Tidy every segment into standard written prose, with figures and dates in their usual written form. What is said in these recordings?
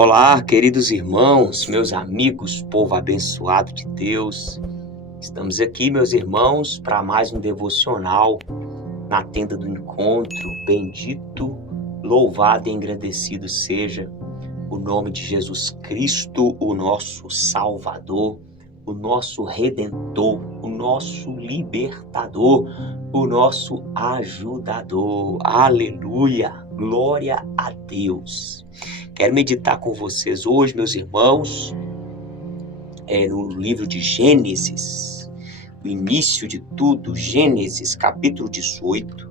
Olá, queridos irmãos, meus amigos, povo abençoado de Deus. Estamos aqui, meus irmãos, para mais um devocional na tenda do encontro. Bendito, louvado e engrandecido seja o nome de Jesus Cristo, o nosso Salvador, o nosso Redentor, o nosso Libertador, o nosso Ajudador. Aleluia! Glória a Deus! Quero meditar com vocês hoje, meus irmãos, no livro de Gênesis, o início de tudo, Gênesis capítulo 18,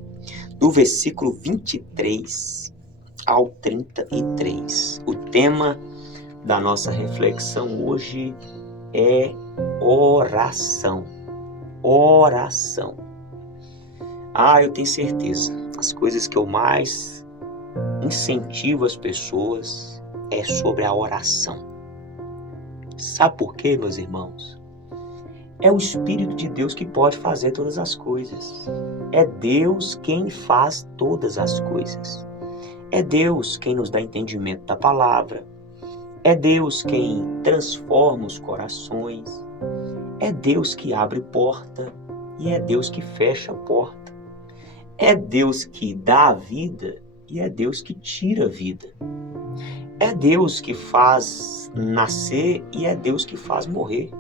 do versículo 23 ao 33. O tema da nossa reflexão hoje é oração. Oração. Eu tenho certeza, as coisas que eu mais incentivo as pessoas é sobre a oração. Sabe por quê, meus irmãos? É o Espírito de Deus que pode fazer todas as coisas. É Deus quem faz todas as coisas. É Deus quem nos dá entendimento da palavra. É Deus quem transforma os corações. É Deus que abre porta e é Deus que fecha a porta. É Deus que dá a vida e é Deus que tira a vida. É Deus que faz nascer e é Deus que faz morrer.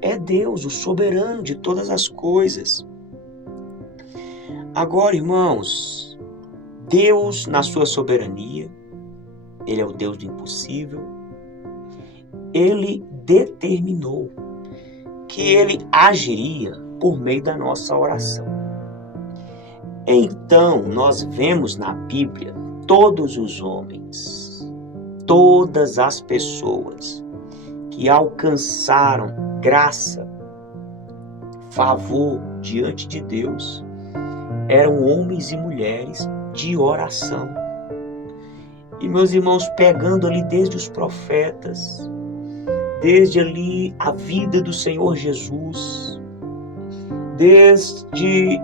É Deus, o soberano de todas as coisas. Agora, irmãos, Deus, na sua soberania, Ele é o Deus do impossível, Ele determinou que Ele agiria por meio da nossa oração. Então, nós vemos na Bíblia todos os homens, todas as pessoas que alcançaram graça, favor diante de Deus, eram homens e mulheres de oração. E meus irmãos, pegando ali desde os profetas, desde ali a vida do Senhor Jesus, desde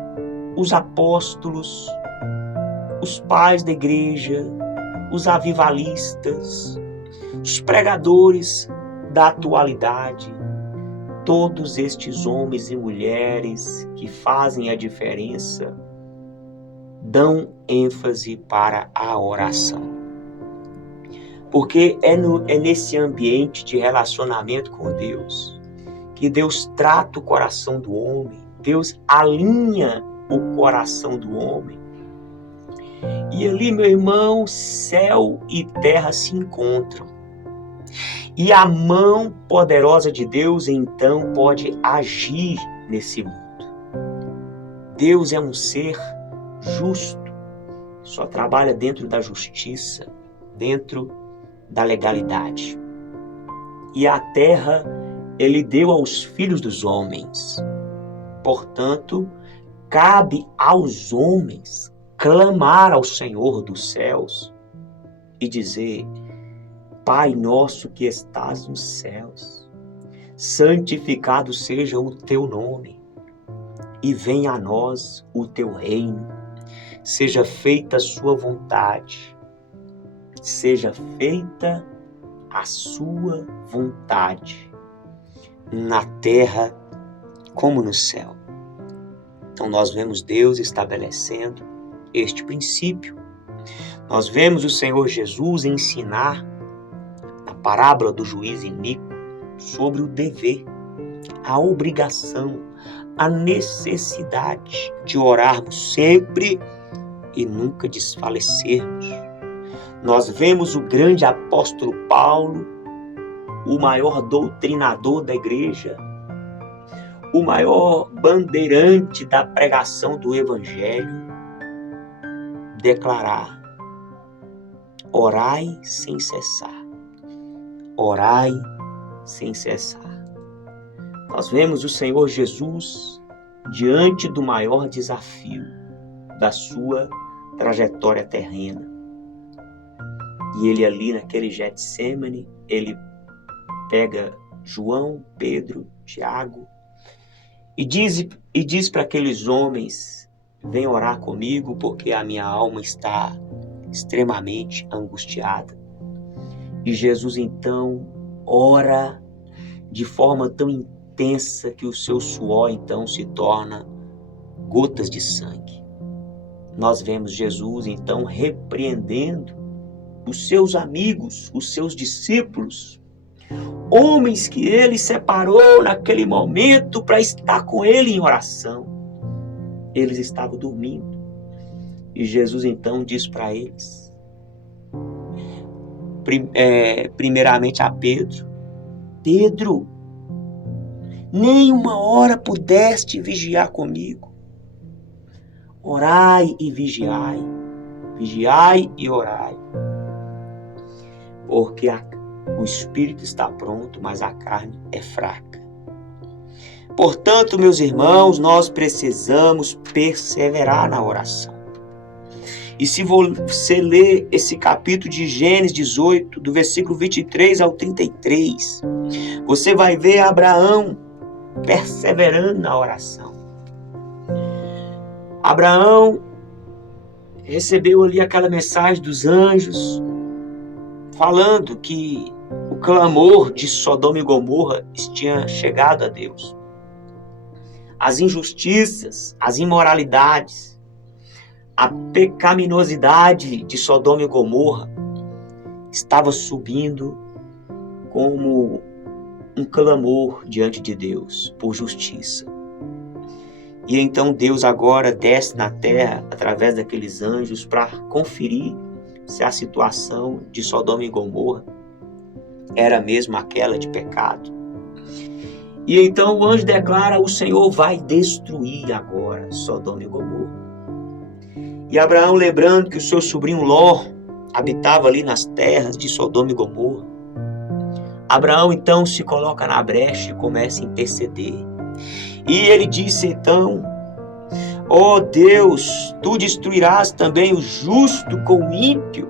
os apóstolos, os pais da igreja, os avivalistas, os pregadores da atualidade, todos estes homens e mulheres que fazem a diferença, dão ênfase para a oração. Porque é nesse ambiente de relacionamento com Deus que Deus trata o coração do homem, Deus alinha o coração do homem. E ali, meu irmão, céu e terra se encontram. E a mão poderosa de Deus, então, pode agir nesse mundo. Deus é um ser justo, só trabalha dentro da justiça, dentro da legalidade. E a terra, Ele deu aos filhos dos homens. Portanto, cabe aos homens clamar ao Senhor dos céus e dizer: Pai nosso que estás nos céus, santificado seja o teu nome, e venha a nós o teu reino, seja feita a sua vontade, seja feita a sua vontade, na terra como no céu. Então nós vemos Deus estabelecendo este princípio. Nós vemos o Senhor Jesus ensinar na parábola do juiz iníquo sobre o dever, a obrigação, a necessidade de orarmos sempre e nunca desfalecermos. Nós vemos o grande apóstolo Paulo, o maior doutrinador da igreja, o maior bandeirante da pregação do evangelho, declarar: orai sem cessar. Orai sem cessar. Nós vemos o Senhor Jesus diante do maior desafio da sua trajetória terrena. E ele ali naquele Getsêmani, ele pega João, Pedro, Tiago e diz para aqueles homens: vem orar comigo porque a minha alma está extremamente angustiada. E Jesus então ora de forma tão intensa que o seu suor então se torna gotas de sangue. Nós vemos Jesus então repreendendo os seus amigos, os seus discípulos, homens que ele separou naquele momento para estar com ele em oração. Eles estavam dormindo. E Jesus então diz para eles, primeiramente a Pedro: Pedro, nem uma hora pudeste vigiar comigo. Orai e vigiai, vigiai e orai. Porque o espírito está pronto, mas a carne é fraca. Portanto, meus irmãos, nós precisamos perseverar na oração. E se você ler esse capítulo de Gênesis 18, do versículo 23 ao 33, você vai ver Abraão perseverando na oração. Abraão recebeu ali aquela mensagem dos anjos, falando que o clamor de Sodoma e Gomorra tinha chegado a Deus. As injustiças, as imoralidades, a pecaminosidade de Sodoma e Gomorra estava subindo como um clamor diante de Deus por justiça. E então Deus agora desce na terra através daqueles anjos para conferir se a situação de Sodoma e Gomorra era mesmo aquela de pecado. E então o anjo declara: o Senhor vai destruir agora Sodoma e Gomorra. E Abraão, lembrando que o seu sobrinho Ló habitava ali nas terras de Sodoma e Gomorra, Abraão então se coloca na brecha e começa a interceder. E ele disse então: ó Deus, tu destruirás também o justo com o ímpio?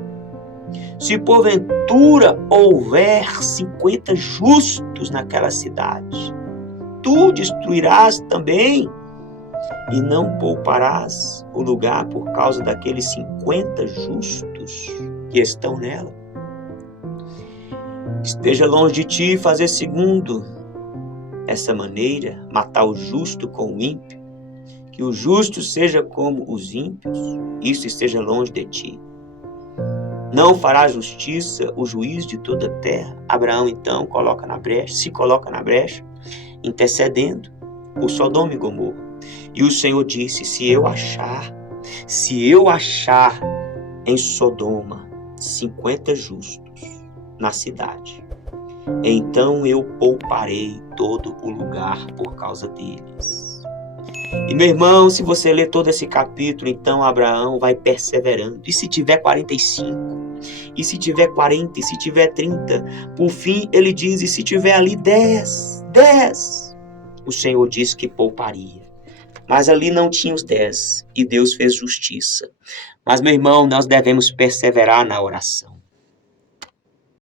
Se porventura houver 50 justos naquela cidade, tu destruirás também e não pouparás o lugar por causa daqueles 50 justos que estão nela? Esteja longe de ti fazer segundo essa maneira, matar o justo com o ímpio, que o justo seja como os ímpios, isso esteja longe de ti. Não fará justiça o juiz de toda a terra? Abraão então se coloca na brecha, intercedendo por Sodoma e Gomorra. E o Senhor disse: se eu achar em Sodoma 50 justos na cidade, então eu pouparei todo o lugar por causa deles. E meu irmão, se você ler todo esse capítulo, então Abraão vai perseverando. E se tiver 45? E se tiver 40? E se tiver 30? Por fim, ele diz: e se tiver ali 10? O Senhor disse que pouparia. Mas ali não tinha os 10. E Deus fez justiça. Mas, meu irmão, nós devemos perseverar na oração.